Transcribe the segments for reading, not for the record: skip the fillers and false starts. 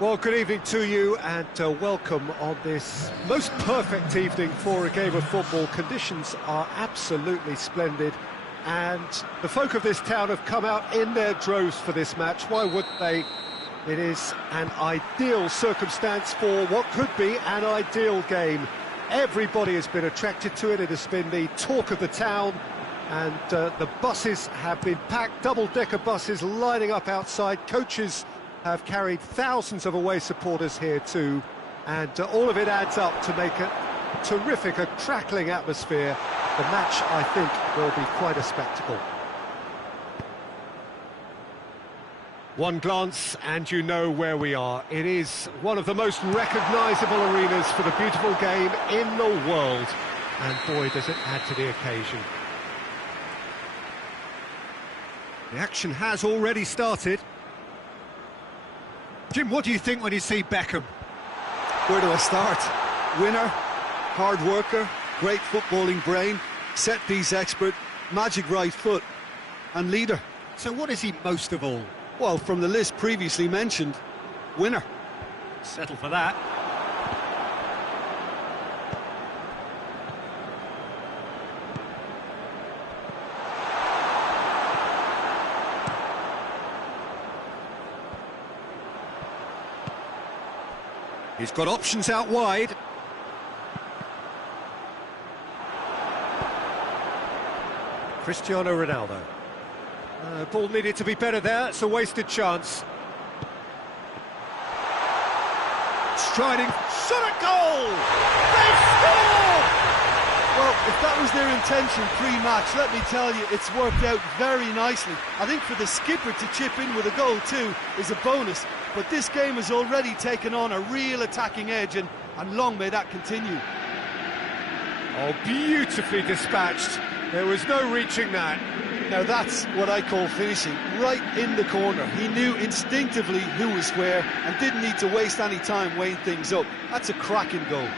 Well, good evening to you and welcome on this most perfect evening for a game of football. Conditions are absolutely splendid and the folk of this town have come out in their droves for this match. Why wouldn't they? It is an ideal circumstance for what could be an ideal game. Everybody has been attracted to it. It has been the talk of the town and the buses have been packed, double-decker buses lining up outside. Coaches have carried thousands of away supporters here too, and all of it adds up to make a terrific, a crackling atmosphere. The match, I think, will be quite a spectacle. One glance and you know where we are. It is one of the most recognisable arenas for the beautiful game in the world, and boy does it add to the occasion. The action has already started. Jim, what do you think when you see Beckham? Where do I start? Winner, hard worker, great footballing brain, set-piece expert, magic right foot, and leader. So what is he most of all? Well, from the list previously mentioned, winner. Settle for that. He's got options out wide. Cristiano Ronaldo. Ball needed to be better there, it's a wasted chance. Striding, shot at goal! They've scored! Well, if that was their intention pre-match, let me tell you, it's worked out very nicely. I think for the skipper to chip in with a goal too is a bonus, but this game has already taken on a real attacking edge, and long may that continue. Oh, beautifully dispatched. There was no reaching that. Now that's what I call finishing, right in the corner. He knew instinctively who was where and didn't need to waste any time weighing things up. That's a cracking goal.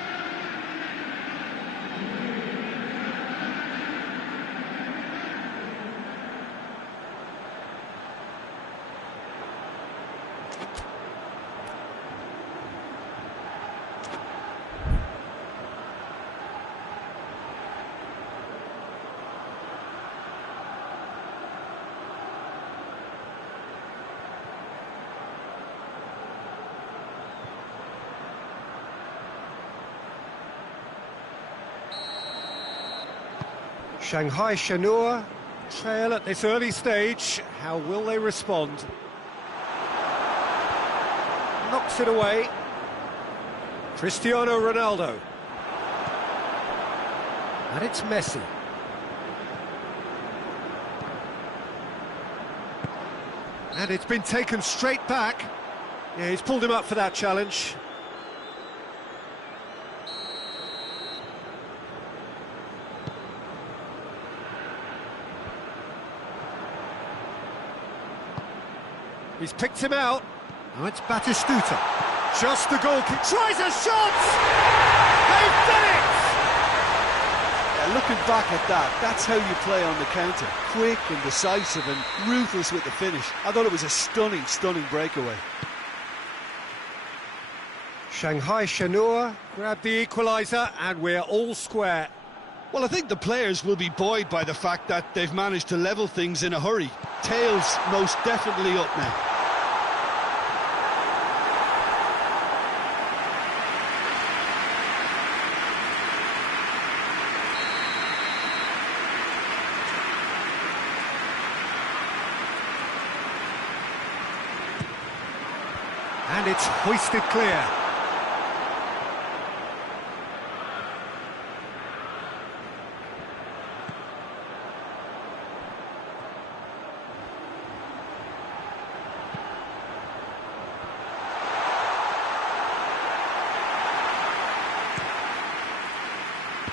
Shanghai Shenhua trail at this early stage. How will they respond? Knocks it away. Cristiano Ronaldo. And it's Messi. And it's been taken straight back. Yeah, he's pulled him up for that challenge. He's picked him out. Now it's Batistuta. Just the goal kick. Tries a shot! They've done it! Yeah, looking back at that, that's how you play on the counter. Quick and decisive and ruthless with the finish. I thought it was a stunning, stunning breakaway. Shanghai Shenhua grabbed the equaliser and we're all square. Well, I think the players will be buoyed by the fact that they've managed to level things in a hurry. Tails most definitely up now. And it's hoisted clear.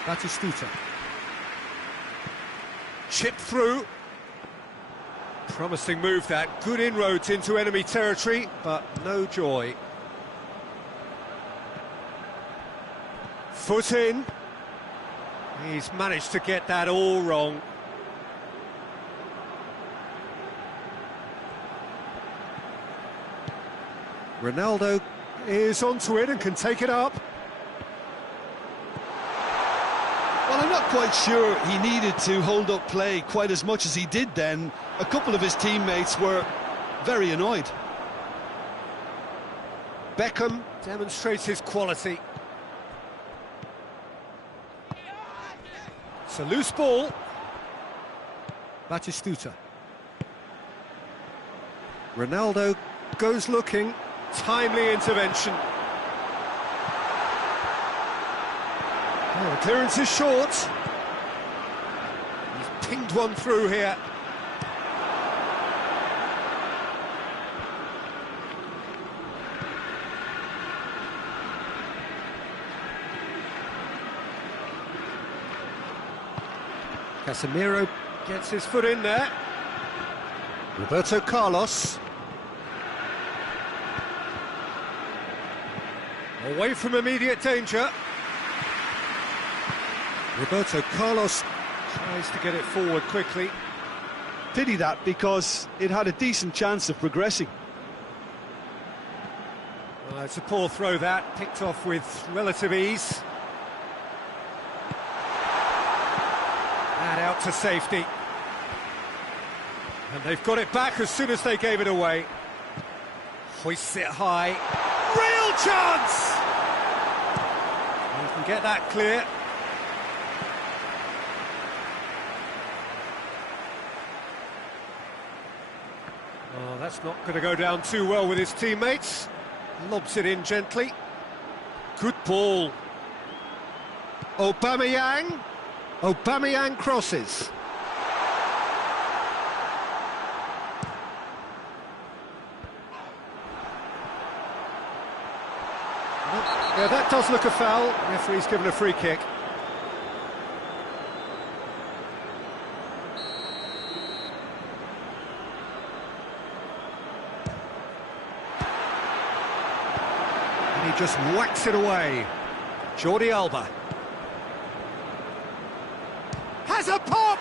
Batistuta. Chipped through. Promising move that. Good inroads into enemy territory, but no joy. Foot in. He's managed to get that all wrong. Ronaldo is onto it and can take it up. Well, I'm not quite sure he needed to hold up play quite as much as he did then. A couple of his teammates were very annoyed. Beckham demonstrates his quality. It's a loose ball. Batistuta. Ronaldo goes looking. Timely intervention. Oh, clearance is short. He's pinged one through here. Casemiro gets his foot in there. Roberto Carlos. Away from immediate danger. Roberto Carlos tries to get it forward quickly. Pity that, because it had a decent chance of progressing. Well, it's a poor throw that, picked off with relative ease. And out to safety. And they've got it back as soon as they gave it away. Hoists it high. Real chance! He can get that clear. Oh, that's not going to go down too well with his teammates. Lobs it in gently. Good ball. Aubameyang. Aubameyang crosses. Yeah, that does look a foul. Referee's given a free kick. And he just whacks it away. Jordi Alba. Has a pop!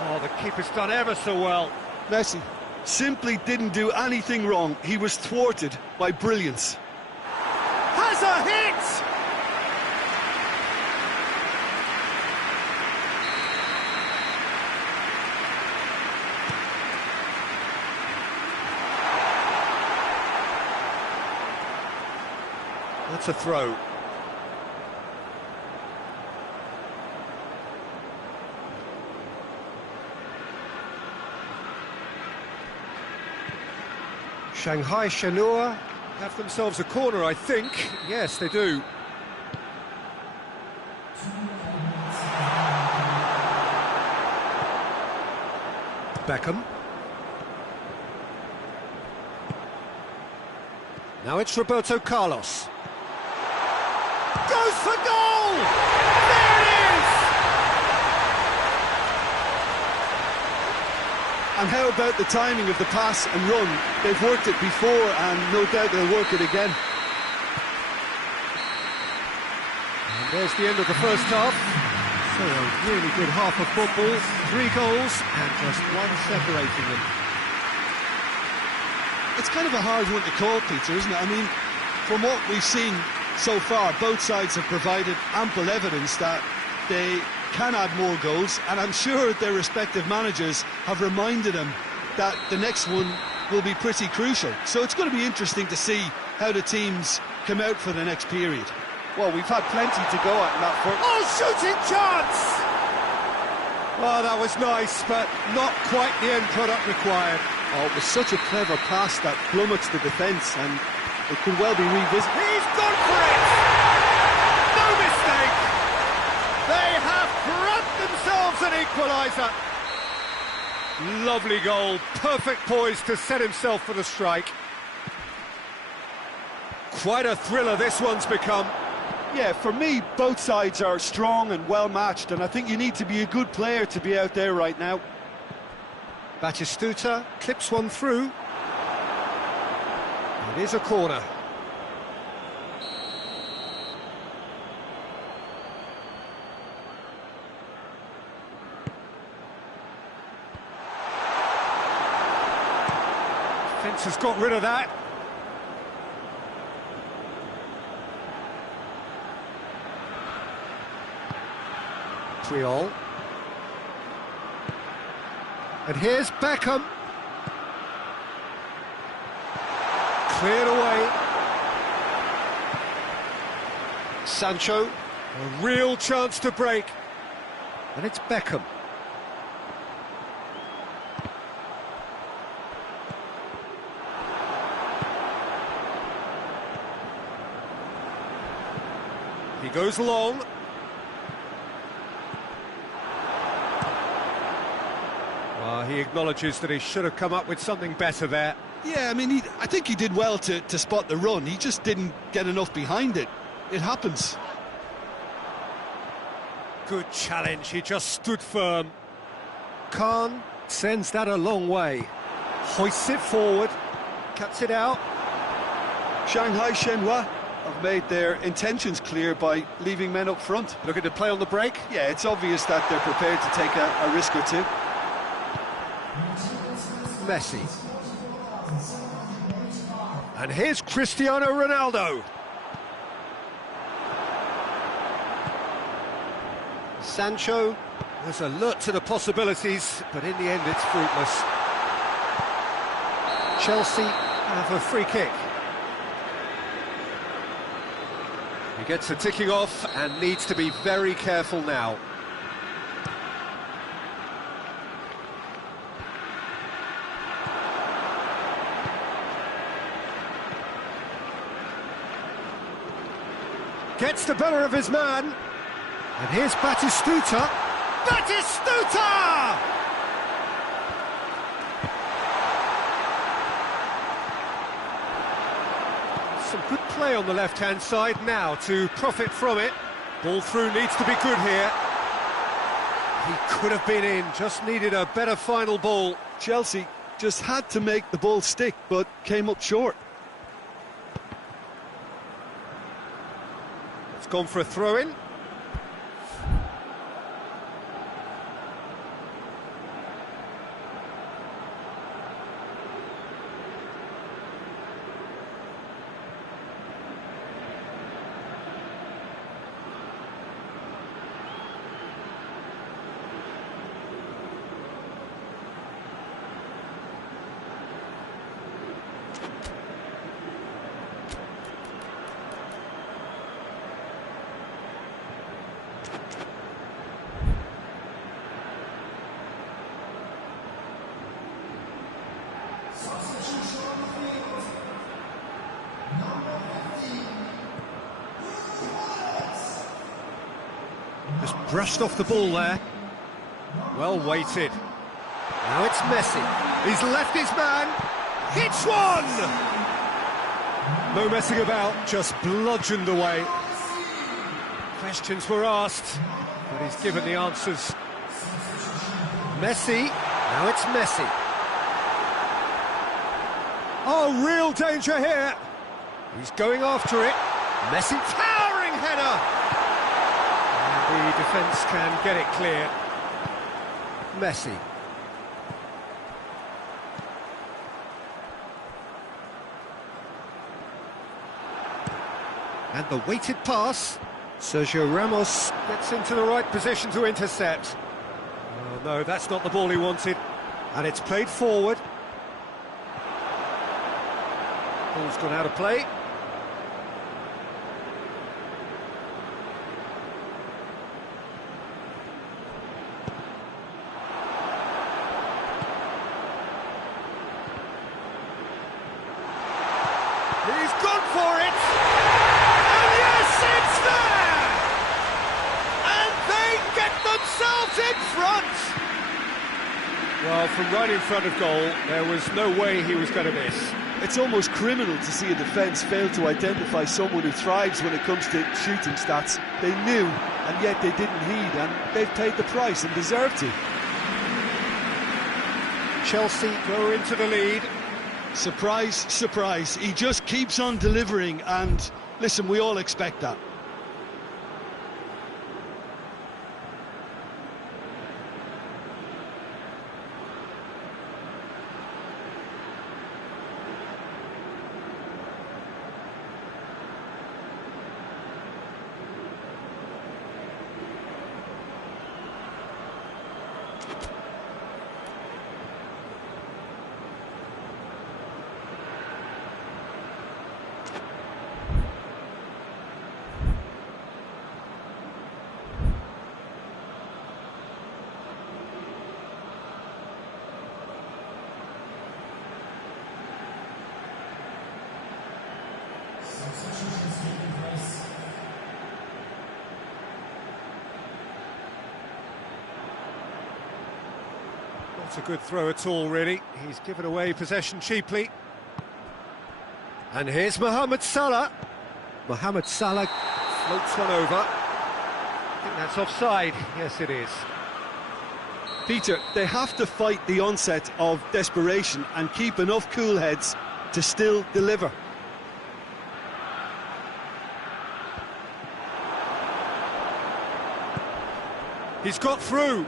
Oh, the keeper's done ever so well. Messi simply didn't do anything wrong. He was thwarted by brilliance. Has a hit! That's a throw. Shanghai Shenhua have themselves a corner, I think. Yes, they do. Beckham. Now it's Roberto Carlos. Goes for goal! There it is! And how about the timing of the pass and run? They've worked it before, and no doubt they'll work it again. And there's the end of the first half. So a really good half of football. 3 goals and just one separating them. It's kind of a hard one to call, Peter, isn't it? I mean, from what we've seen so far, both sides have provided ample evidence that they can add more goals, and I'm sure their respective managers have reminded them that the next one will be pretty crucial. So it's going to be interesting to see how the teams come out for the next period. Well, we've had plenty to go at in that front. Oh, shooting chance! Well, that was nice, but not quite the end product required. Oh, it was such a clever pass that flummoxed the defence, and it could well be revisited. He's gone for it! No mistake! They have grabbed themselves an equaliser. Lovely goal, perfect poise to set himself for the strike. Quite a thriller this one's become. Yeah, for me, both sides are strong and well matched, and I think you need to be a good player to be out there right now. Batistuta clips one through. It is a corner. Defence has got rid of that. Triol. And here's Beckham. Cleared away. Sancho, a real chance to break. And it's Beckham. He goes long. He acknowledges that he should have come up with something better there. Yeah, I mean, I think he did well to spot the run. He just didn't get enough behind it. It happens. Good challenge, he just stood firm. Khan sends that a long way. Hoists it forward, cuts it out. Shanghai Shenhua have made their intentions clear by leaving men up front. Looking to play on the break. Yeah, it's obvious that they're prepared to take a risk or two. Messi. And here's Cristiano Ronaldo. Sancho was alert to the possibilities, but in the end it's fruitless. Chelsea have a free kick. He gets a ticking off and needs to be very careful now. Gets the better of his man. And here's Batistuta. Batistuta! Some good play on the left-hand side now to profit from it. Ball through needs to be good here. He could have been in, just needed a better final ball. Chelsea just had to make the ball stick, but came up short. It's gone for a throw-in. Just brushed off the ball there. Well weighted. Now it's Messi. He's left his man. Hits one! No messing about, just bludgeoned away. Questions were asked, but he's given the answers. Messi. Now it's Messi. Oh, real danger here. He's going after it. Messi, towering header! The defence can get it clear. Messi. And the weighted pass. Sergio Ramos gets into the right position to intercept. Oh no, that's not the ball he wanted. And it's played forward. Ball's gone out of play. He's gone for it! And yes, it's there! And they get themselves in front! Well, from right in front of goal, there was no way he was going to miss. It's almost criminal to see a defence fail to identify someone who thrives when it comes to shooting stats. They knew, and yet they didn't heed, and they've paid the price and deserve to. Chelsea go into the lead. Surprise, surprise. He just keeps on delivering, and listen, we all expect that. Not a good throw at all, really. He's given away possession cheaply. And here's Mohamed Salah. Mohamed Salah floats one over. I think that's offside. Yes, it is. Peter, they have to fight the onset of desperation and keep enough cool heads to still deliver. He's got through.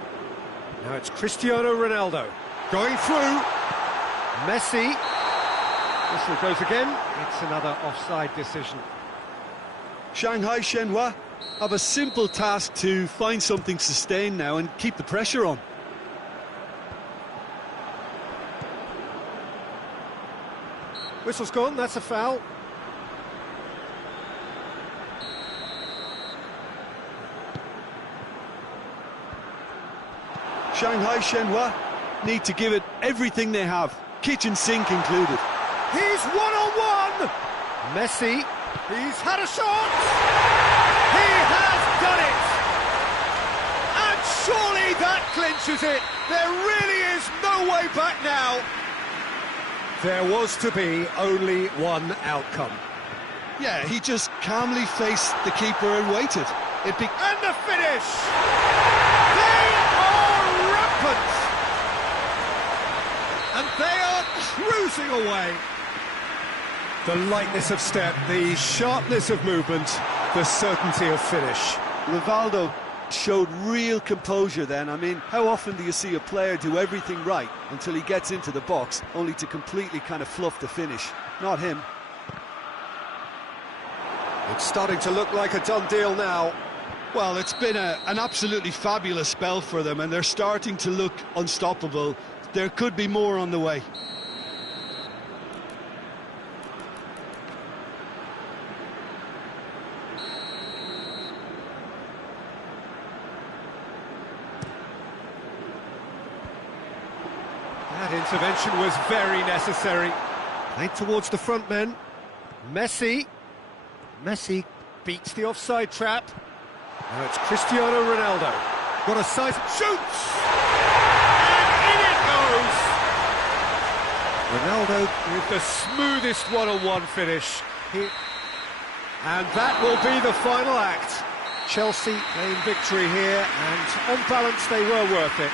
Now it's Cristiano Ronaldo going through. Messi. Whistle goes again. It's another offside decision. Shanghai Shenhua have a simple task to find something sustained now and keep the pressure on. Whistle's gone, that's a foul. Shanghai Shenhua need to give it everything they have, kitchen sink included. He's one-on-one! Messi, he's had a shot! He has done it! And surely that clinches it! There really is no way back now! There was to be only one outcome. Yeah, he just calmly faced the keeper and waited. And the finish! They are rampant! And they are cruising away. The lightness of step, the sharpness of movement, the certainty of finish. Rivaldo showed real composure then. I mean, how often do you see a player do everything right until he gets into the box, only to completely kind of fluff the finish? Not him. It's starting to look like a done deal now. Well, it's been an absolutely fabulous spell for them, and they're starting to look unstoppable. There could be more on the way. That intervention was very necessary. Played towards the front men. Messi. Messi beats the offside trap. Now it's Cristiano Ronaldo. Got a size, shoots! And in it goes! Ronaldo with the smoothest one-on-one finish. And that will be the final act. Chelsea gain victory here, and on balance they were worth it.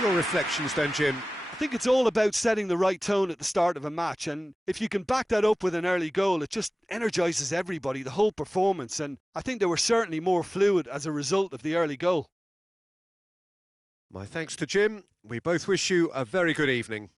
Your reflections then, Jim? I think it's all about setting the right tone at the start of a match, and if you can back that up with an early goal, it just energises everybody, the whole performance, and I think they were certainly more fluid as a result of the early goal. My thanks to Jim. We both wish you a very good evening.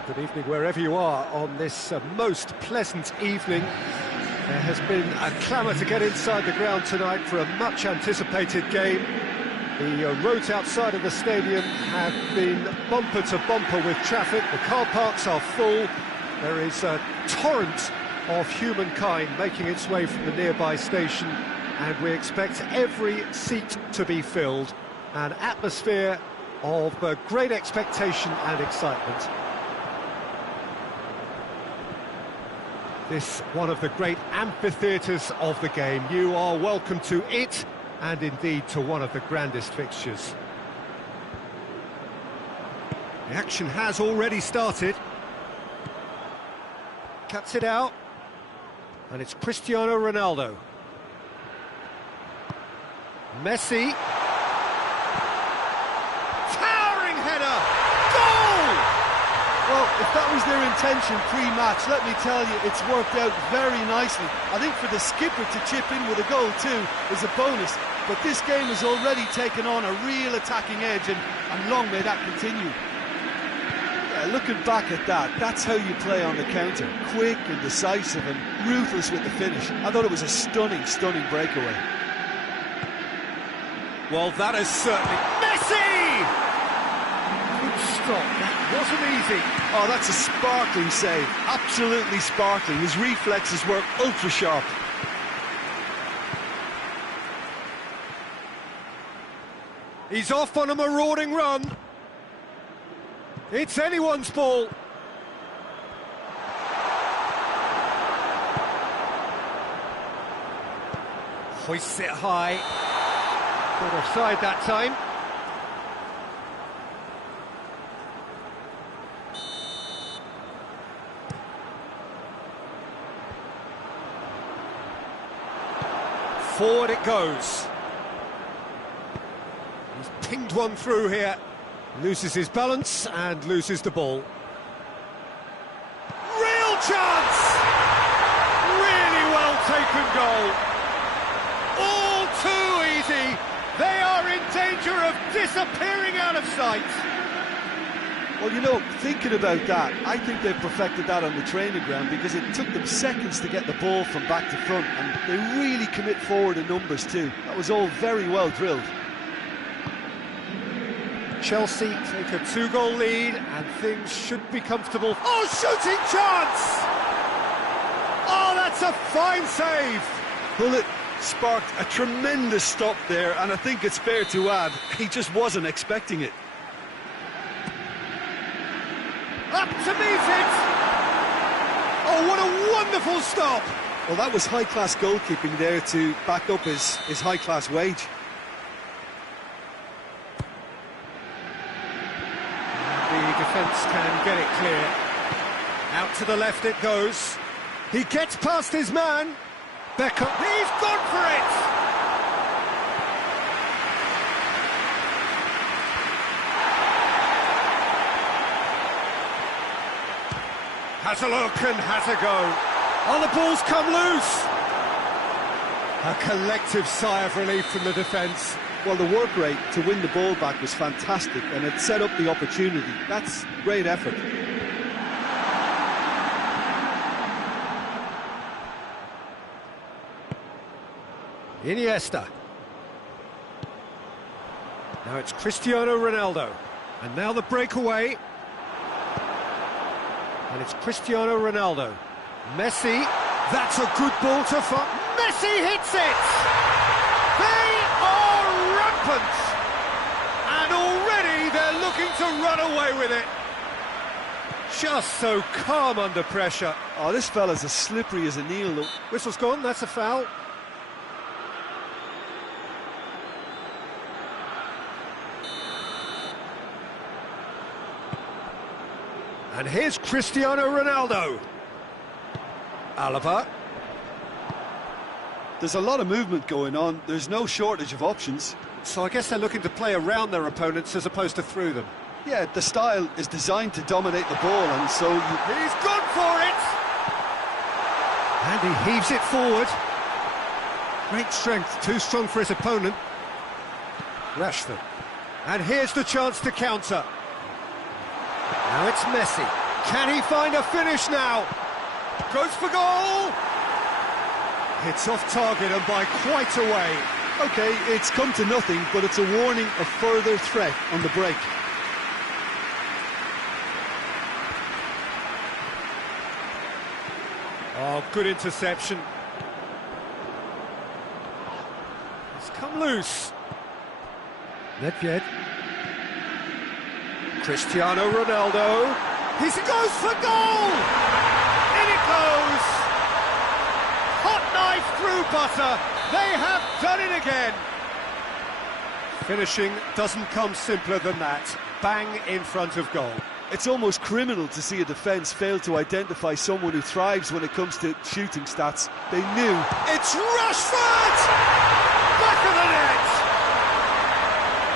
Well, good evening wherever you are on this most pleasant evening. There has been a clamour to get inside the ground tonight for a much-anticipated game. The roads outside of the stadium have been bumper to bumper with traffic. The car parks are full. There is a torrent of humankind making its way from the nearby station, and we expect every seat to be filled. An atmosphere of great expectation and excitement. This one of the great amphitheatres of the game. You are welcome to it, and indeed to one of the grandest fixtures. The action has already started. Cuts it out, and it's Cristiano Ronaldo. Messi. Towering header! Goal! Well, if that was their intention pre-match, let me tell you, it's worked out very nicely. I think for the skipper to chip in with a goal too is a bonus, but this game has already taken on a real attacking edge, and long may that continue. Yeah, looking back at that, that's how you play on the counter. Quick and decisive and ruthless with the finish. I thought it was a stunning, stunning breakaway. Well, that is certainly... Messi! Good stop, that wasn't easy. Oh, that's a sparkling save, absolutely sparkling. His reflexes were ultra sharp. He's off on a marauding run. It's anyone's ball. Hoists it high. Got offside that time. Forward it goes. He's pinged one through here. Loses his balance and loses the ball. Real chance! Really well taken goal. All too easy. They are in danger of disappearing out of sight. Well, you know, thinking about that, I think they've perfected that on the training ground, because it took them seconds to get the ball from back to front, and they really commit forward in numbers too. That was all very well drilled. Chelsea take a 2-goal lead, and things should be comfortable. Oh, shooting chance! Oh, that's a fine save! Bullet sparked a tremendous stop there, and I think it's fair to add, he just wasn't expecting it. Up to meet it! Oh, what a wonderful stop! Well, that was high-class goalkeeping there to back up his high-class wage. The defence can get it clear. Out to the left it goes. He gets past his man. Beckham, he's gone for it! Has a look and has a go. Oh, the ball's come loose! A collective sigh of relief from the defence. Well, the work rate to win the ball back was fantastic, and it set up the opportunity. That's great effort. Iniesta. Now it's Cristiano Ronaldo. And now the breakaway. And it's Cristiano Ronaldo. Messi. That's a good ball to find. Messi hits it! They are rampant! And already they're looking to run away with it. Just so calm under pressure. Oh, this fella's as slippery as a needle. Whistle's gone, that's a foul. And here's Cristiano Ronaldo. Alaba. There's a lot of movement going on. There's no shortage of options. So I guess they're looking to play around their opponents as opposed to through them. Yeah, the style is designed to dominate the ball, and so... He's gone for it! And he heaves it forward. Great strength, too strong for his opponent. Rashford. And here's the chance to counter. Now it's Messi. Can he find a finish now? Goes for goal! It's off target and by quite a way. OK, it's come to nothing, but it's a warning of further threat on the break. Oh, good interception. It's come loose. Nedved. Cristiano Ronaldo. He goes for goal! In it goes! Hot knife through butter. They have done it again. Finishing doesn't come simpler than that. Bang in front of goal. It's almost criminal to see a defence fail to identify someone who thrives when it comes to shooting stats. They knew. It's Rashford! Back of the net!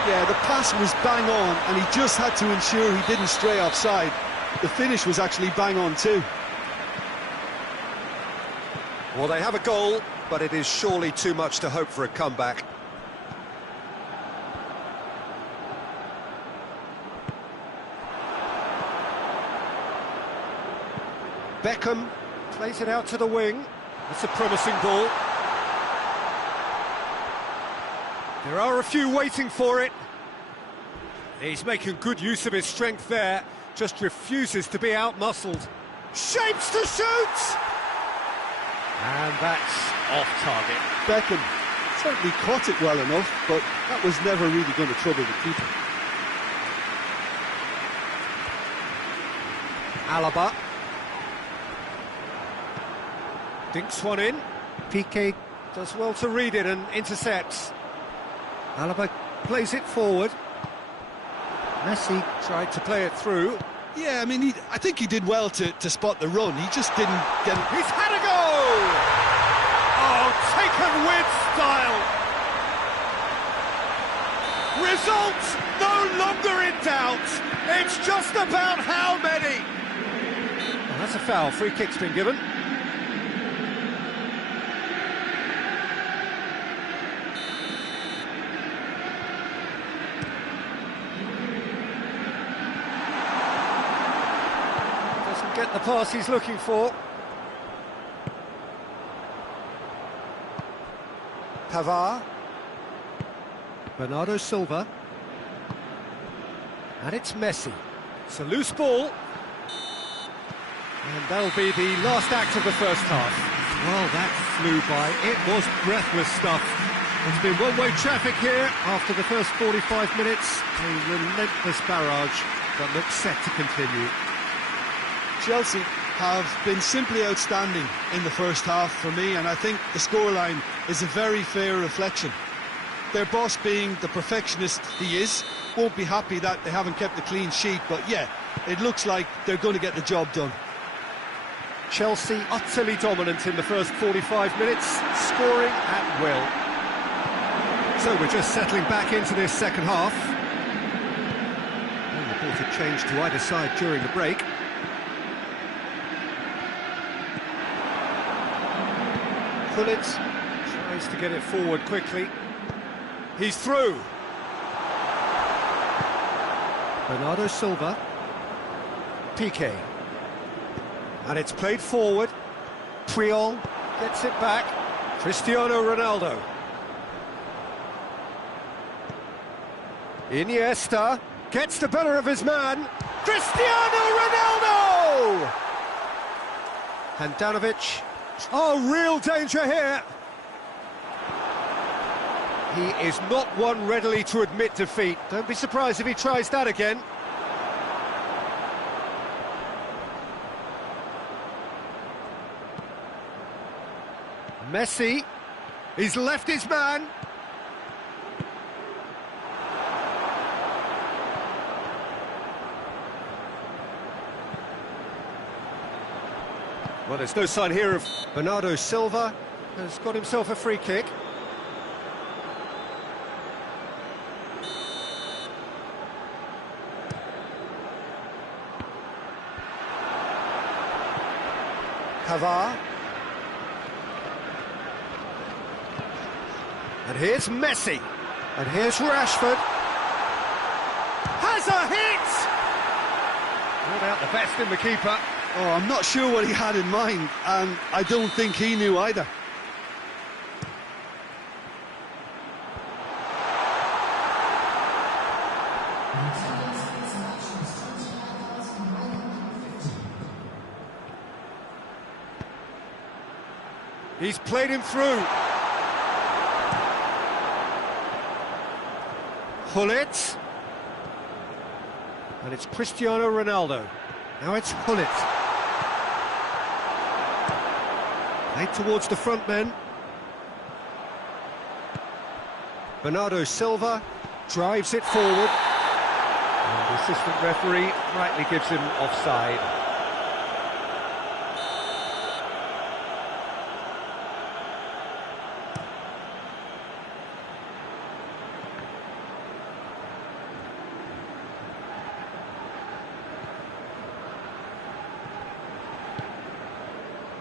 Yeah, the pass was bang on, and he just had to ensure he didn't stray offside. The finish was actually bang on too. Well, they have a goal, but it is surely too much to hope for a comeback. Beckham plays it out to the wing. It's a promising ball. There are a few waiting for it. He's making good use of his strength there. Just refuses to be out-muscled. Shapes to shoot! And that's off target. Beckham certainly caught it well enough, but that was never really going to trouble the keeper. Alaba. Dinks one in. Piqué does well to read it and intercepts. Alaba plays it forward. Messi tried to play it through. Yeah, I mean, I think he did well to spot the run. He just didn't get it. He's had a go! Oh, taken with style! Result no longer in doubt. It's just about how many. Oh, that's a foul. Free kick's been given. Get the pass he's looking for. Pavard. Bernardo Silva. And it's Messi. It's a loose ball. And that'll be the last act of the first half. Well, that flew by. It was breathless stuff. It's been one-way traffic here after the first 45 minutes. A relentless barrage that looks set to continue. Chelsea have been simply outstanding in the first half for me, and I think the scoreline is a very fair reflection. Their boss, being the perfectionist he is, won't be happy that they haven't kept a clean sheet, but yeah, it looks like they're going to get the job done. Chelsea utterly dominant in the first 45 minutes, scoring at will. So we're just settling back into this second half. No reported change to either side during the break. Gullit tries to get it forward quickly. He's through. Bernardo Silva. Piqué. And it's played forward. Puyol gets it back. Cristiano Ronaldo. Iniesta gets the better of his man. Cristiano Ronaldo! Handanovic. Oh, real danger here. He is not one readily to admit defeat. Don't be surprised if he tries that again. Messi. He's left his man. Well, there's no sign here of Bernardo Silva has got himself a free kick. Pavard. And here's Messi. And here's Rashford. Has a hit! Brought out the best in the keeper. Oh, I'm not sure what he had in mind, and I don't think he knew either. He's played him through. Gullit. And it's Cristiano Ronaldo. Now it's Gullit. Played towards the front men. Bernardo Silva drives it forward. And the assistant referee rightly gives him offside.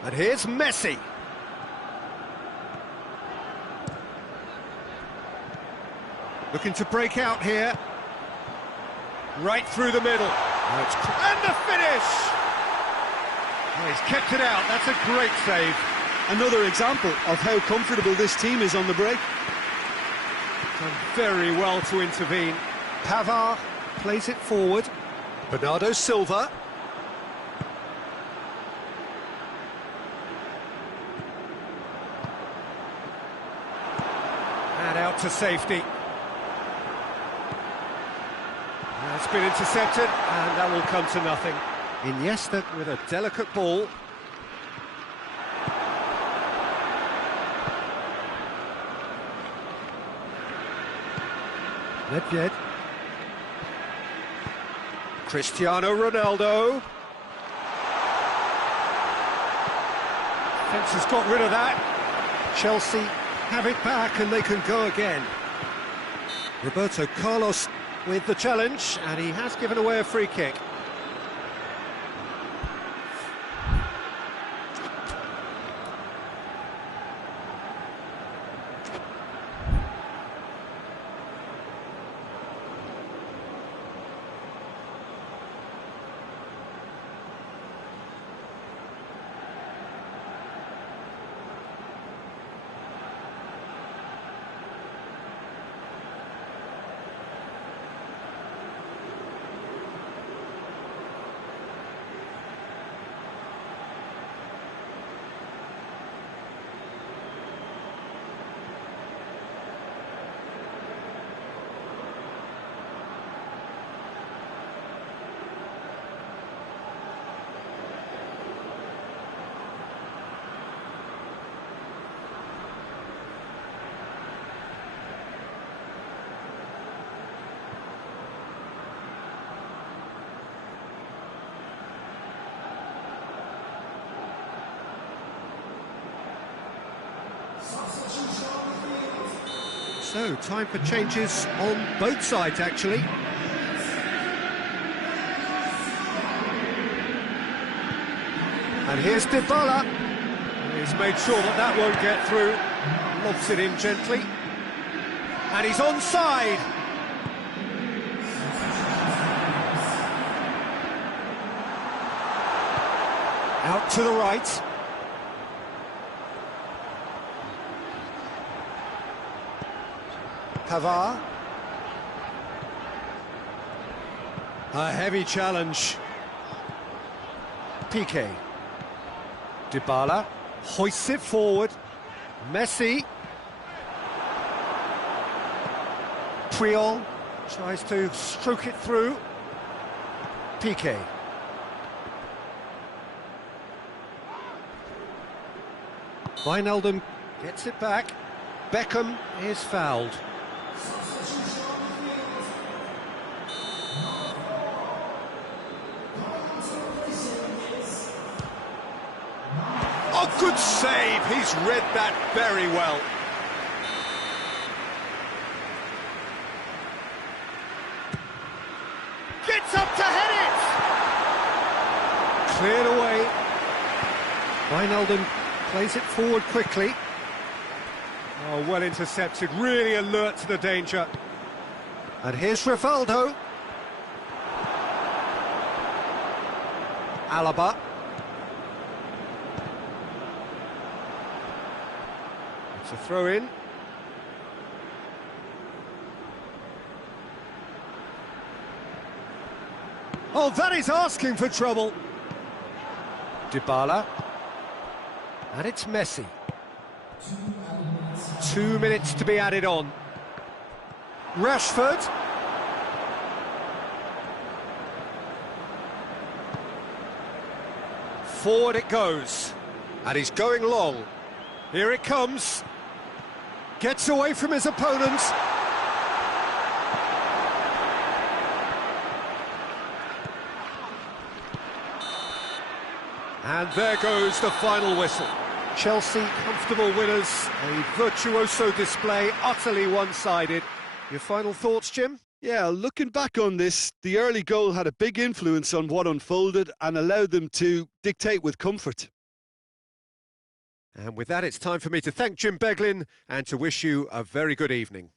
And here's Messi. Looking to break out here. Right through the middle. And the finish! Oh, he's kept it out. That's a great save. Another example of how comfortable this team is on the break. Done very well to intervene. Pavard plays it forward. Bernardo Silva. And out to safety. That's been intercepted, and that will come to nothing. Iniesta with a delicate ball. Nedved. Cristiano Ronaldo. Fence has got rid of that. Chelsea have it back and they can go again. Roberto Carlos with the challenge, and he has given away a free kick. So, time for changes on both sides, actually. And here's Dybala. He's made sure that that won't get through. Lobs it in gently. And he's onside. Out to the right. Pavard. A heavy challenge. Piqué. Dybala hoists it forward. Messi. Puyol tries to stroke it through. Piqué. Wijnaldum gets it back. Beckham is fouled. Oh, good save! He's read that very well. Gets up to head it! Cleared away. Wijnaldum plays it forward quickly. Oh, well intercepted, really alert to the danger. And here's Rivaldo. Alaba. It's a throw-in. Oh, that is asking for trouble. Dybala. And it's Messi. 2 minutes to be added on. Rashford. Forward it goes. And he's going long. Here it comes. Gets away from his opponent. And there goes the final whistle. Chelsea comfortable winners, a virtuoso display, utterly one-sided. Your final thoughts, Jim? Yeah, looking back on this, the early goal had a big influence on what unfolded and allowed them to dictate with comfort. And with that, it's time for me to thank Jim Beglin and to wish you a very good evening.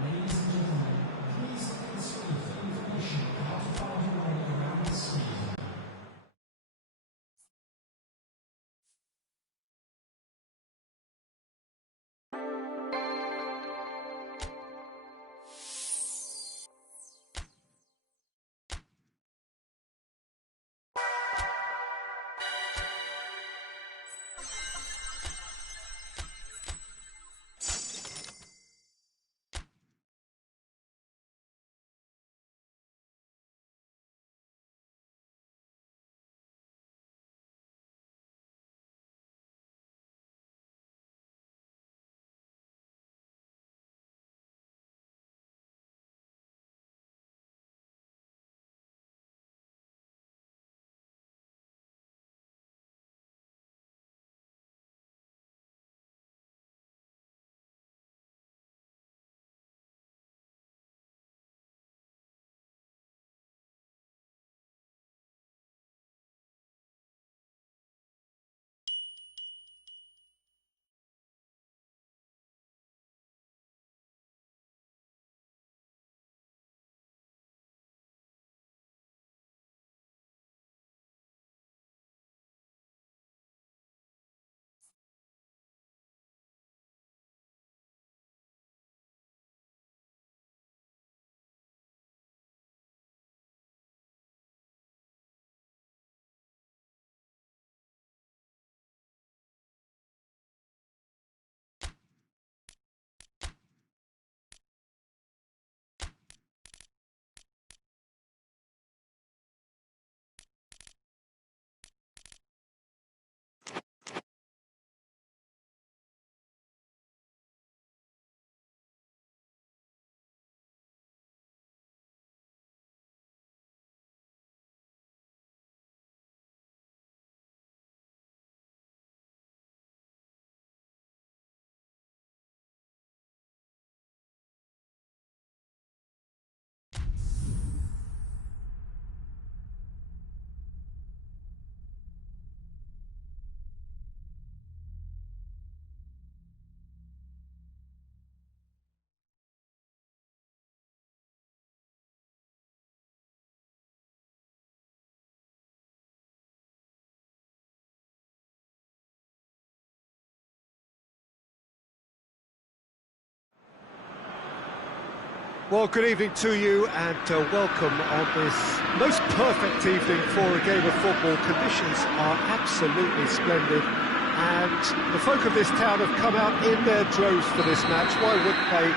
Ladies and gentlemen. Well, good evening to you and welcome on this most perfect evening for a game of football. Conditions are absolutely splendid and the folk of this town have come out in their droves for this match. Why wouldn't they?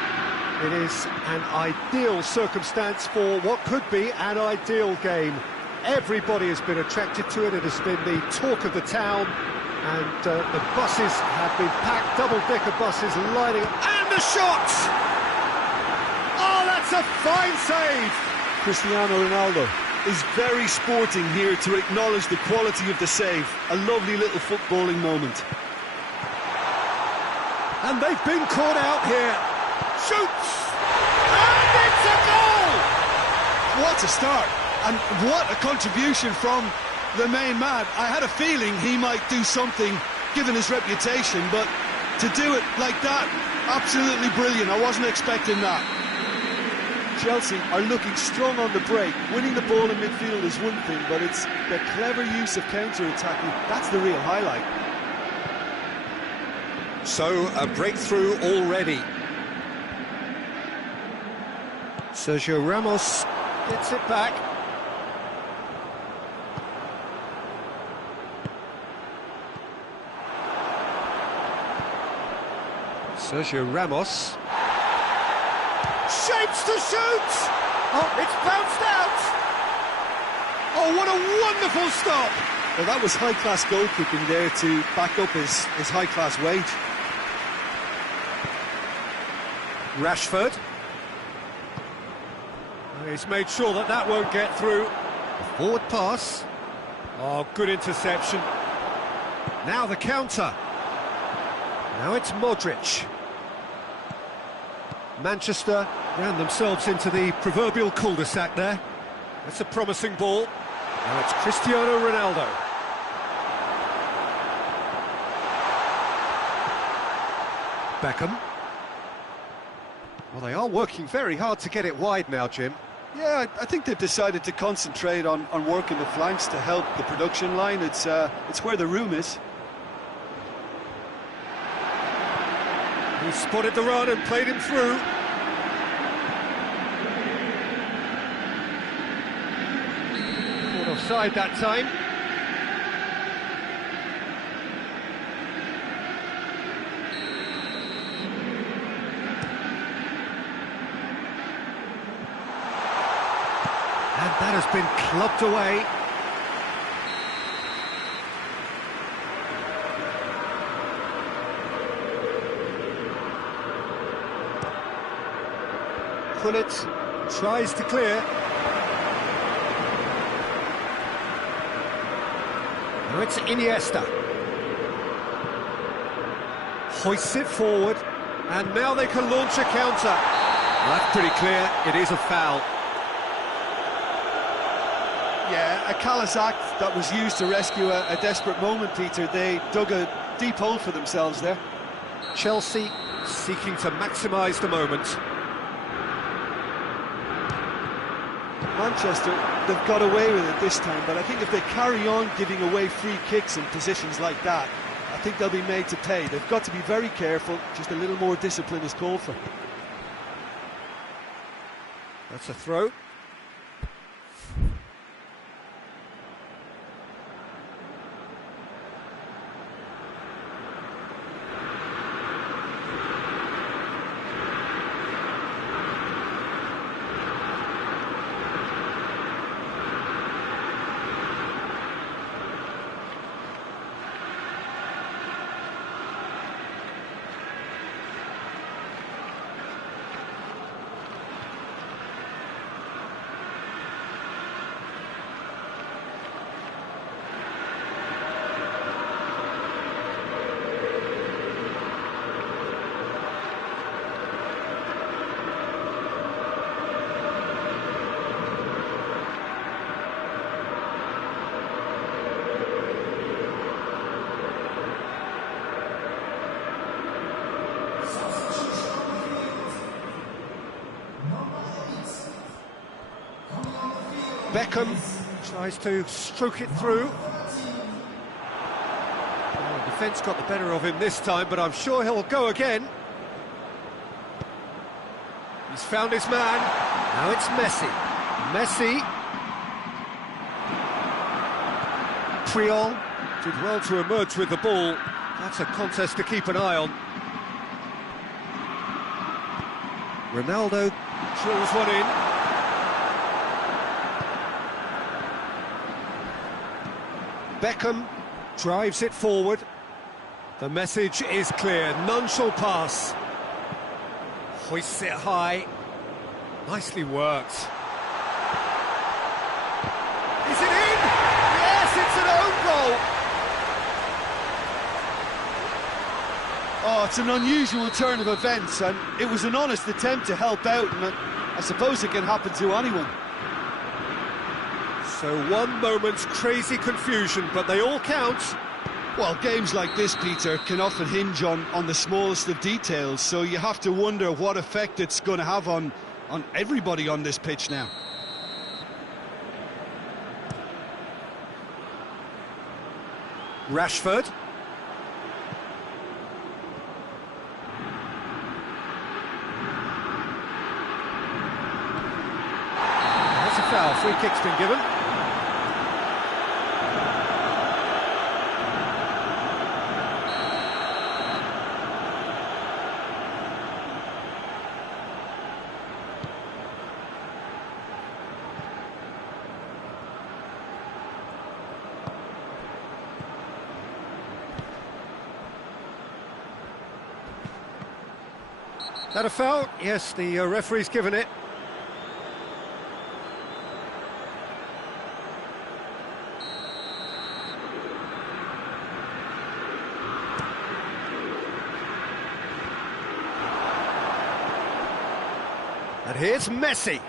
It is an ideal circumstance for what could be an ideal game. Everybody has been attracted to it. It has been the talk of the town and the buses have been packed, double-decker buses lining up. And the shot! Oh, that's a fine save! Cristiano Ronaldo is very sporting here to acknowledge the quality of the save. A lovely little footballing moment. And they've been caught out here. Shoots! And it's a goal! What a start! And what a contribution from the main man. I had a feeling he might do something, given his reputation, but to do it like that, absolutely brilliant. I wasn't expecting that. Chelsea are looking strong on the break. Winning the ball in midfield is one thing, but it's the clever use of counter-attacking. That's the real highlight. So, a breakthrough already. Sergio Ramos gets it back. Sergio Ramos. Shapes to shoot! Oh, it's bounced out! Oh, what a wonderful stop! Well, that was high-class goalkeeping there to back up his high-class weight. Rashford. He's made sure that that won't get through. A forward pass. Oh, good interception. Now the counter. Now it's Modric. Manchester ran themselves into the proverbial cul-de-sac there. That's a promising ball. Now it's Cristiano Ronaldo. Beckham. Well, they are working very hard to get it wide now, Jim. Yeah, I think they've decided to concentrate on working the flanks to help the production line. It's where the room is. He spotted the run and played him through. Caught offside that time. And that has been clubbed away. Gullit tries to clear. Now it's Iniesta. Hoists it forward, and now they can launch a counter. Well, that's pretty clear, it is a foul. Yeah, a callous act that was used to rescue a desperate moment, Peter. They dug a deep hole for themselves there. Chelsea seeking to maximise the moment. Manchester, they've got away with it this time, but I think if they carry on giving away free kicks in positions like that, I think they'll be made to pay. They've got to be very careful. Just a little more discipline is called for. That's a throw. Beckham tries to stroke it through. Well, the defence got the better of him this time, but I'm sure he'll go again. He's found his man. Now it's Messi. Messi. Puyol did well to emerge with the ball. That's a contest to keep an eye on. Ronaldo drills one in. Beckham drives it forward. The message is clear, none shall pass. Hoists it high. Nicely worked. Is it in? Yes, it's an own goal. Oh, it's an unusual turn of events, and it was an honest attempt to help out, and I suppose it can happen to anyone. So one moment's crazy confusion, but they all count. Well, games like this, Peter, can often hinge on the smallest of details, so you have to wonder what effect it's going to have on everybody on this pitch now. Rashford. That's a foul. Free kick's been given. That a foul? Yes, the referee's given it. And here's Messi.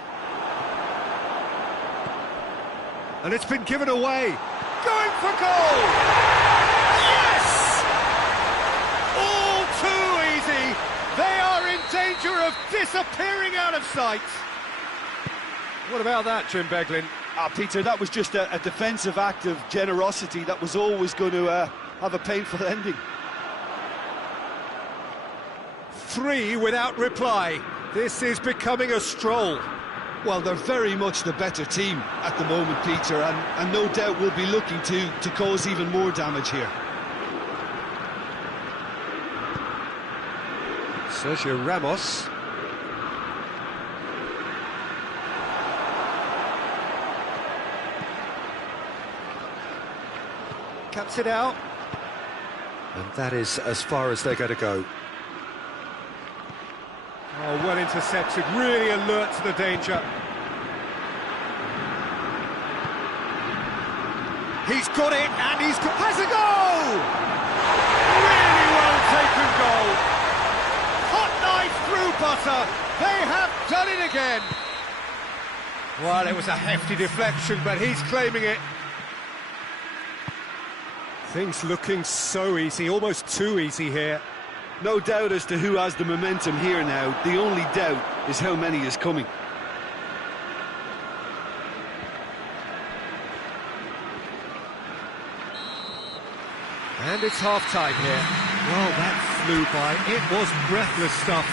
And it's been given away. Going for goal! Yes! All too easy. They are in danger of disappearing out of sight. What about that, Jim Beglin? Peter, that was just a defensive act of generosity that was always going to have a painful ending. 3 without reply. This is becoming a stroll. Well, they're very much the better team at the moment, Peter, and no doubt will be looking to cause even more damage here. Sergio Ramos. Cuts it out. And that is as far as they're going to go. Oh, well intercepted, really alert to the danger. He's got it, and has a goal! Really well taken goal. Hot knife through butter. They have done it again. Well, it was a hefty deflection, but he's claiming it. Things looking so easy, almost too easy here. No doubt as to who has the momentum here now. The only doubt is how many is coming. And it's half-time here. Well, that flew by. It was breathless stuff.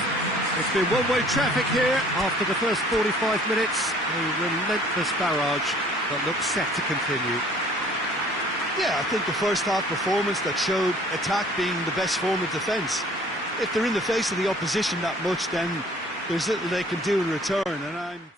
It's been one-way traffic here after the first 45 minutes. A relentless barrage that looks set to continue. Yeah, I think the first half performance that showed attack being the best form of defence. If they're in the face of the opposition that much, then there's little they can do in return, and I'm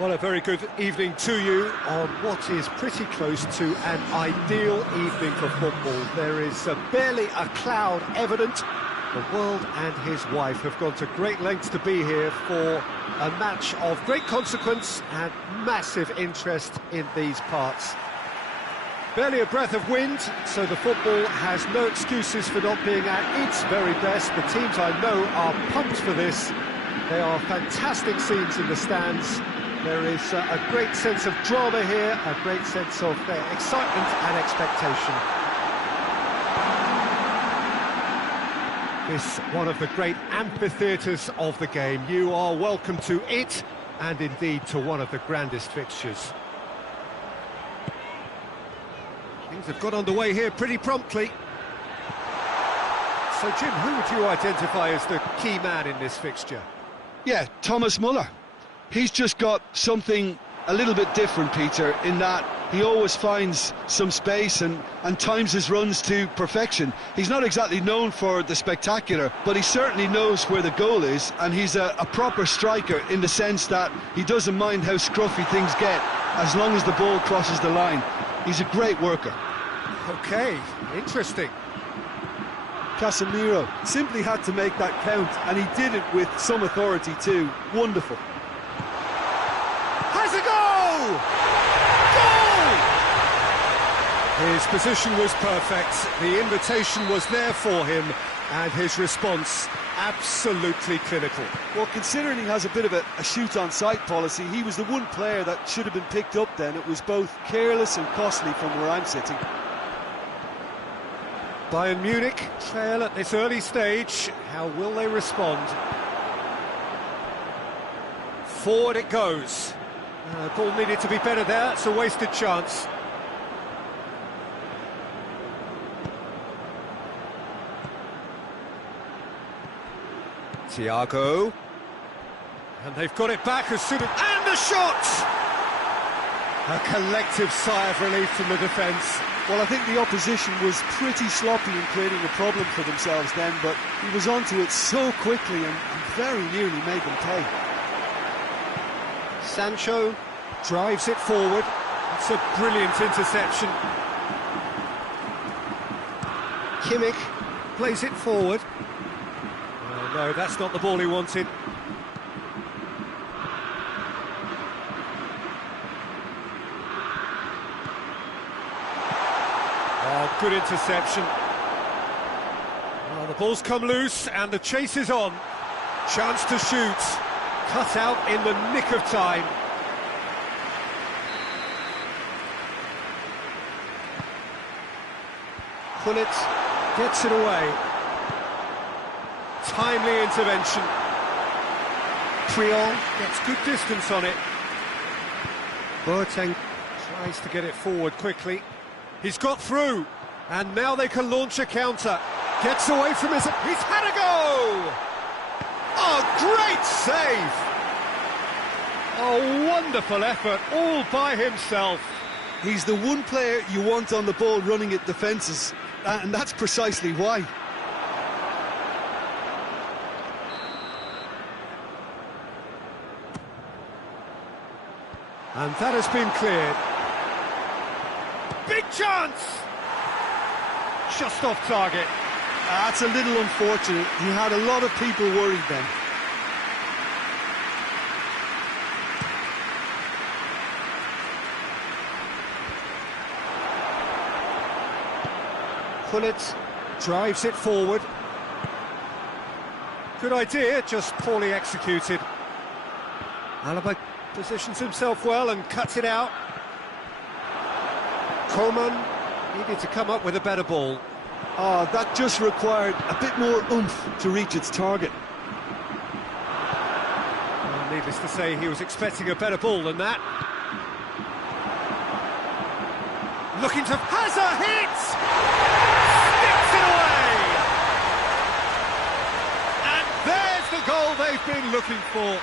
Well, a very good evening to you on what is pretty close to an ideal evening for football. There is barely a cloud evident. The world and his wife have gone to great lengths to be here for a match of great consequence and massive interest in these parts. Barely a breath of wind, so the football has no excuses for not being at its very best. The teams I know are pumped for this. They are fantastic scenes in the stands. There is a great sense of drama here, a great sense of excitement and expectation. This one of the great amphitheatres of the game. You are welcome to it, and indeed to one of the grandest fixtures. Things have got underway here pretty promptly. So, Jim, who would you identify as the key man in this fixture? Yeah, Thomas Muller. He's just got something a little bit different, Peter, in that he always finds some space and times his runs to perfection. He's not exactly known for the spectacular, but he certainly knows where the goal is, and he's a proper striker in the sense that he doesn't mind how scruffy things get as long as the ball crosses the line. He's a great worker. OK, interesting. Casemiro simply had to make that count, and he did it with some authority too. Wonderful. Has a goal! Goal! His position was perfect, the invitation was there for him, and his response absolutely clinical. Well, considering he has a bit of a shoot-on-sight policy, he was the one player that should have been picked up then. It was both careless and costly from where I'm sitting. Bayern Munich trail at this early stage. How will they respond? Forward it goes. Ball needed to be better there. It's a wasted chance. Thiago. And they've got it back as soon as... And the shot! A collective sigh of relief from the defence. Well, I think the opposition was pretty sloppy in creating a problem for themselves then, but he was onto it so quickly and very nearly made them pay. Sancho drives it forward. It's a brilliant interception. Kimmich plays it forward. Oh, no, that's not the ball he wanted. Oh, good interception. Oh, the ball's come loose and the chase is on. Chance to shoot. Cut out in the nick of time. Gullit gets it away. Timely intervention. Puyol gets good distance on it. Boateng tries to get it forward quickly. He's got through, and now they can launch a counter. Gets away from his... He's had a go! Oh, great save! A wonderful effort, all by himself. He's the one player you want on the ball running at defences, and that's precisely why. And that has been cleared. Big chance! Just off target. That's a little unfortunate. He had a lot of people worried then. Gullit drives it forward. Good idea, just poorly executed. Alaba positions himself well and cuts it out. Coman needed to come up with a better ball. Oh, that just required a bit more oomph to reach its target. Well, needless to say, he was expecting a better ball than that. Looking to... Has a hit! Sticks it away! And there's the goal they've been looking for.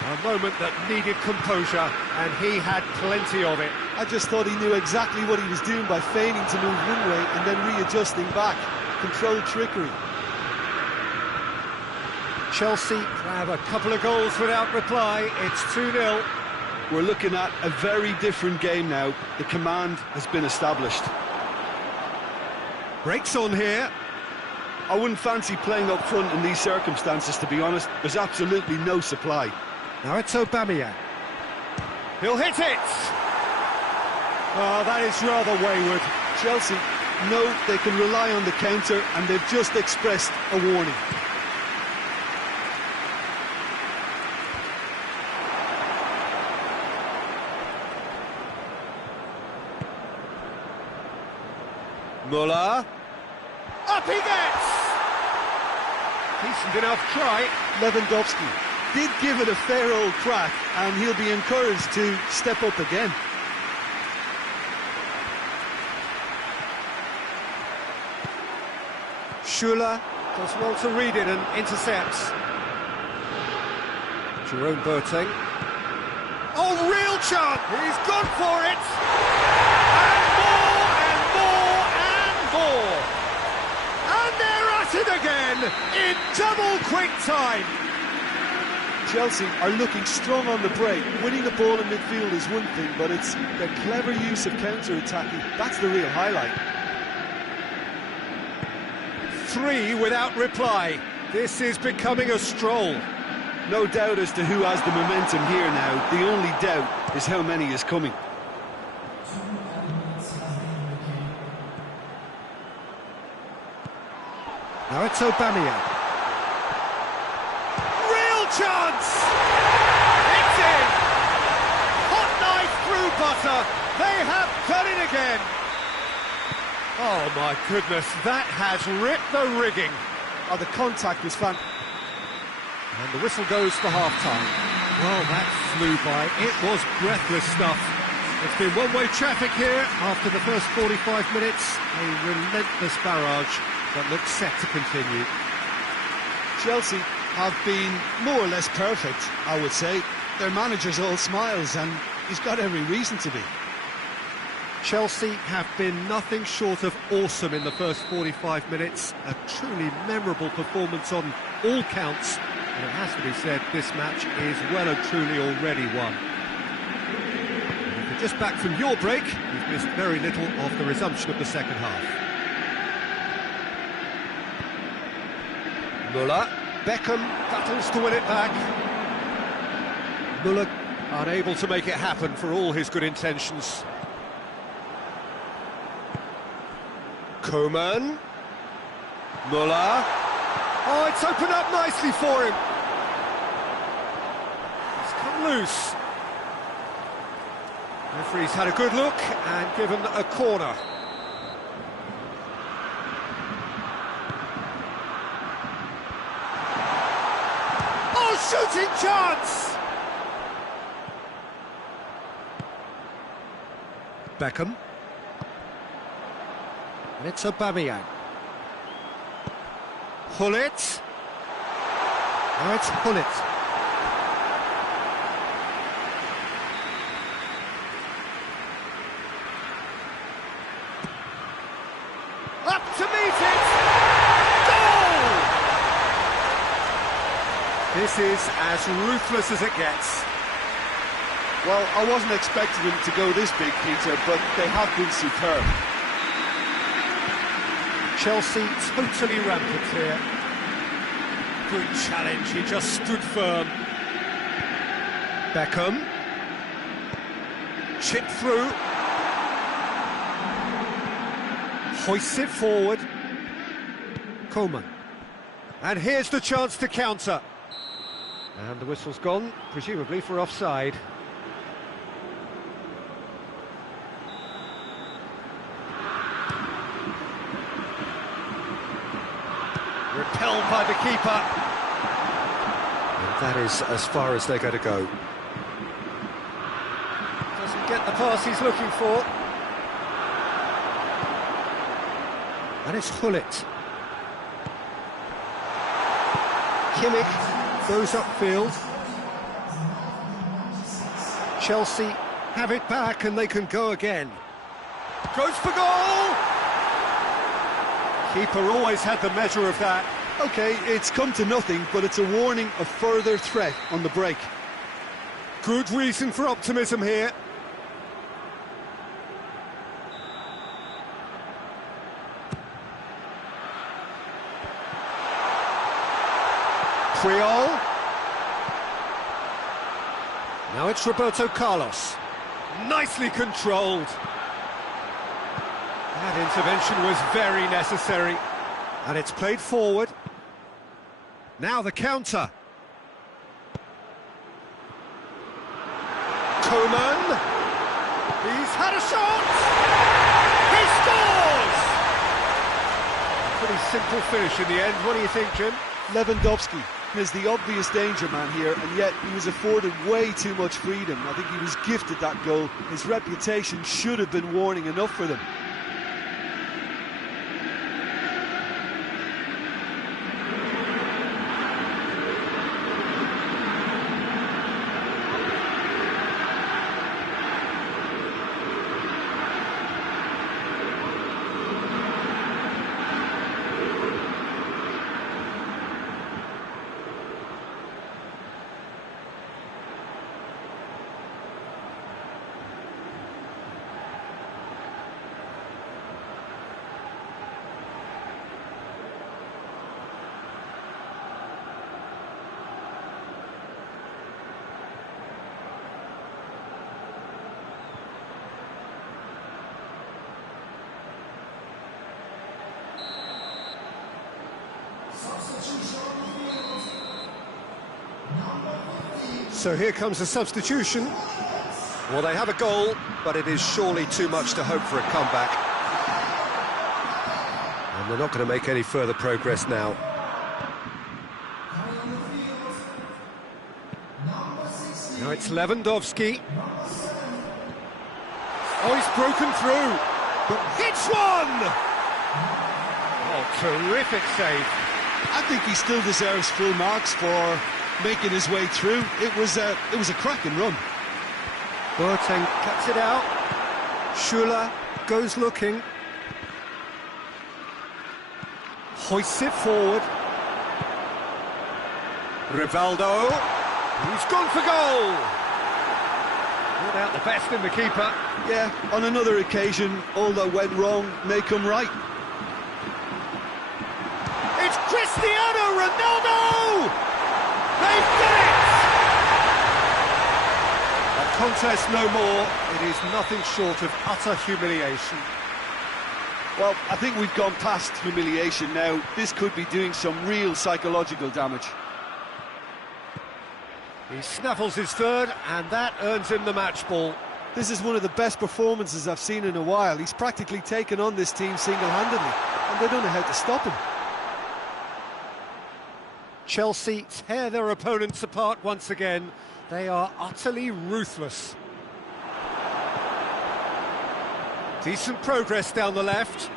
A moment that needed composure, and he had plenty of it. I just thought he knew exactly what he was doing by feigning to move one way and then readjusting back. Controlled trickery. Chelsea have a couple of goals without reply. It's 2-0. We're looking at a very different game now. The command has been established. Breaks on here. I wouldn't fancy playing up front in these circumstances, to be honest. There's absolutely no supply. Now it's Aubameyang. He'll hit it! Oh, that is rather wayward. Chelsea know they can rely on the counter, and they've just expressed a warning. Muller. Up he gets! Decent enough try. Lewandowski did give it a fair old crack, and he'll be encouraged to step up again. Schuller does well to read it and intercepts. Jerome Boateng. Oh, real chance! He's gone for it! And more, and more, and more! And they're at it again, in double quick time! Chelsea are looking strong on the break. Winning the ball in midfield is one thing, but it's the clever use of counter-attacking. That's the real highlight. 3 without reply. This is becoming a stroll. No doubt as to who has the momentum here now. The only doubt is how many is coming. Now it's Aubameyang. Real chance! It's in! Hot knife through butter. They have done it again. Oh my goodness, that has ripped the rigging. Oh, the contact was fantastic. And the whistle goes for half-time. Well, that flew by. It was breathless stuff. It's been one-way traffic here after the first 45 minutes. A relentless barrage that looks set to continue. Chelsea have been more or less perfect, I would say. Their manager's all smiles, and he's got every reason to be. Chelsea have been nothing short of awesome in the first 45 minutes. A truly memorable performance on all counts. And it has to be said, this match is well and truly already won. And if you're just back from your break, you've missed very little of the resumption of the second half. Muller. Beckham battles to win it back. Muller unable to make it happen for all his good intentions. Koeman. Muller. Oh, it's opened up nicely for him. It's come loose. Referee's had a good look and given a corner. Oh, shooting chance! Beckham. And it's Aubameyang. Hullet. Now it's Hullet. Up to meet it! Goal! This is as ruthless as it gets. Well, I wasn't expecting them to go this big, Peter, but they have been superb. Chelsea totally rampant here. Good challenge, he just stood firm. Beckham. Chip through. Hoists it forward. Koeman. And here's the chance to counter. And the whistle's gone, presumably for offside. Repelled by the keeper. And that is as far as they're going to go. Doesn't get the pass he's looking for. And it's Hullet. Kimmich goes upfield. Chelsea have it back and they can go again. Goes for goal! Keeper always had the measure of that. OK, it's come to nothing, but it's a warning of further threat on the break. Good reason for optimism here. Puyol. Now it's Roberto Carlos. Nicely controlled. That intervention was very necessary. And it's played forward. Now the counter. Coman. He's had a shot. He scores! Pretty simple finish in the end. What do you think, Jim? Lewandowski is the obvious danger man here, and yet he was afforded way too much freedom. I think he was gifted that goal. His reputation should have been warning enough for them. So here comes the substitution. Well, they have a goal, but it is surely too much to hope for a comeback. And they're not going to make any further progress now. Now it's Lewandowski. Oh, he's broken through. But hits one! Oh, terrific save. I think he still deserves full marks for making his way through. It was a cracking run. Boateng cuts it out. Schuller goes looking. Hoists it forward. Rivaldo. He's gone for goal. Not out the best in the keeper. Yeah, on another occasion, all that went wrong may come right. It's Cristiano Ronaldo! They've done it! A contest no more. It is nothing short of utter humiliation. Well, I think we've gone past humiliation now. This could be doing some real psychological damage. He snaffles his third, and that earns him the match ball. This is one of the best performances I've seen in a while. He's practically taken on this team single-handedly, and they don't know how to stop him. Chelsea tear their opponents apart once again. They are utterly ruthless. Decent progress down the left.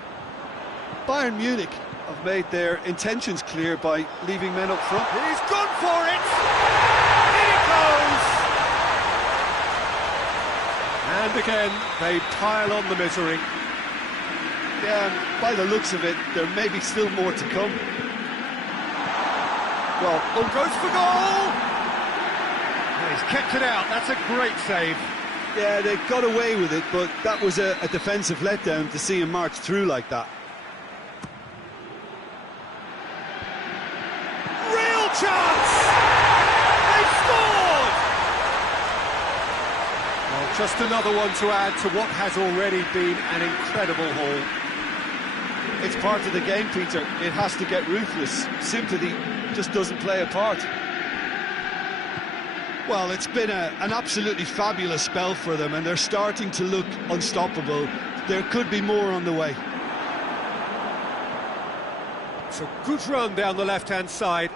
Bayern Munich have made their intentions clear by leaving men up front. He's gone for it! In it goes! And again, they pile on the misery. Yeah, by the looks of it, there may be still more to come. Well, goes for goal! And he's kept it out. That's a great save. Yeah, they got away with it, but that was a defensive letdown to see him march through like that. Real chance! They've scored! Well, just another one to add to what has already been an incredible haul. It's part of the game, Peter. It has to get ruthless. Sympathy just doesn't play a part. Well, it's been an absolutely fabulous spell for them, and they're starting to look unstoppable. There could be more on the way. It's a good run down the left-hand side.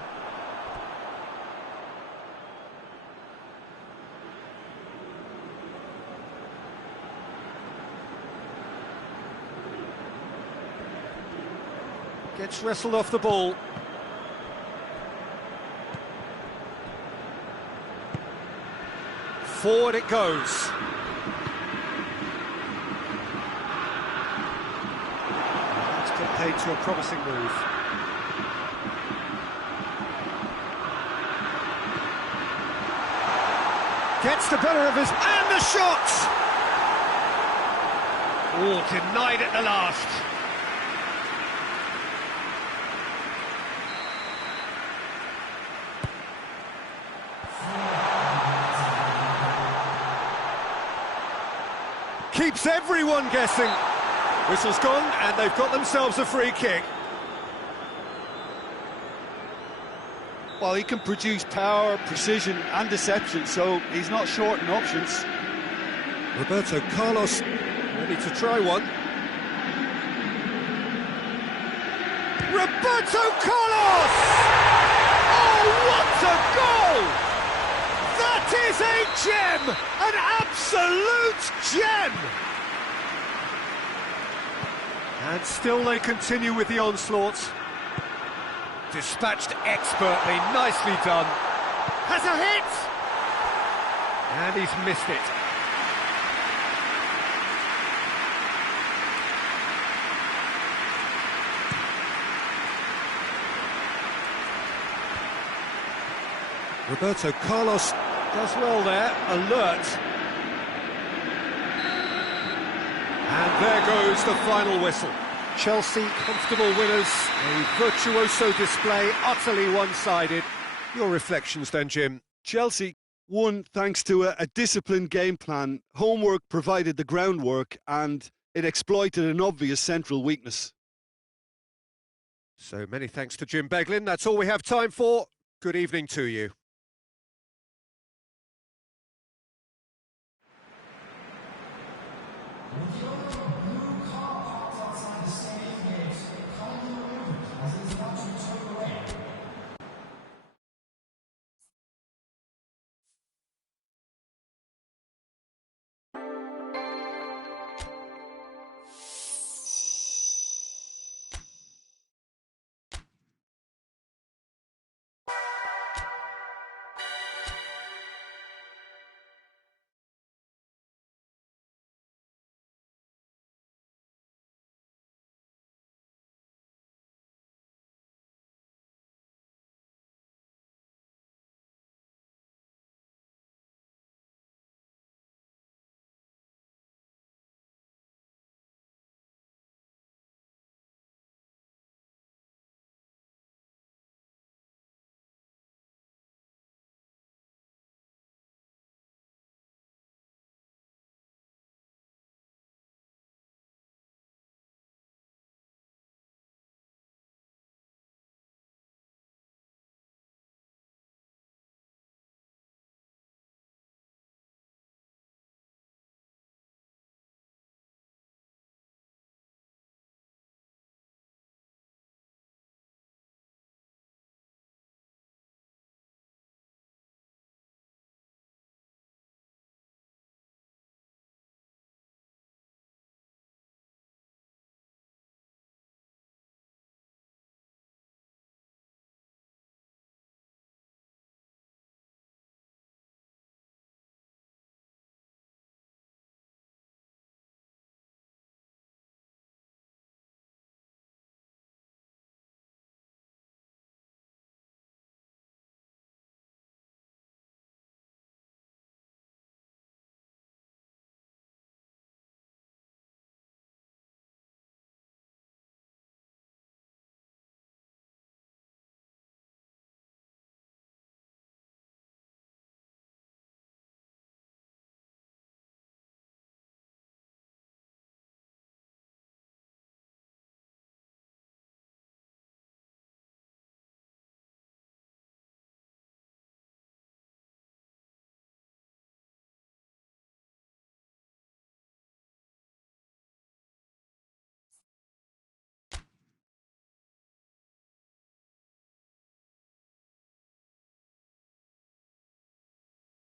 Gets wrestled off the ball. Forward it goes. That's put paid to a promising move. Gets the better of his... And the shot! Oh, denied at the last. Keeps everyone guessing. Whistle's gone, and they've got themselves a free kick. Well, he can produce power, precision and deception, so he's not short in options. Roberto Carlos ready to try one. Roberto Carlos! Oh, what a goal! That is a gem! An absolute gem! And still they continue with the onslaughts. Dispatched expertly, nicely done. Has a hit! And he's missed it. Roberto Carlos does well there, alert. And there goes the final whistle. Chelsea, comfortable winners, a virtuoso display, utterly one-sided. Your reflections then, Jim? Chelsea won thanks to a disciplined game plan. Homework provided the groundwork and it exploited an obvious central weakness. So many thanks to Jim Beglin. That's all we have time for. Good evening to you.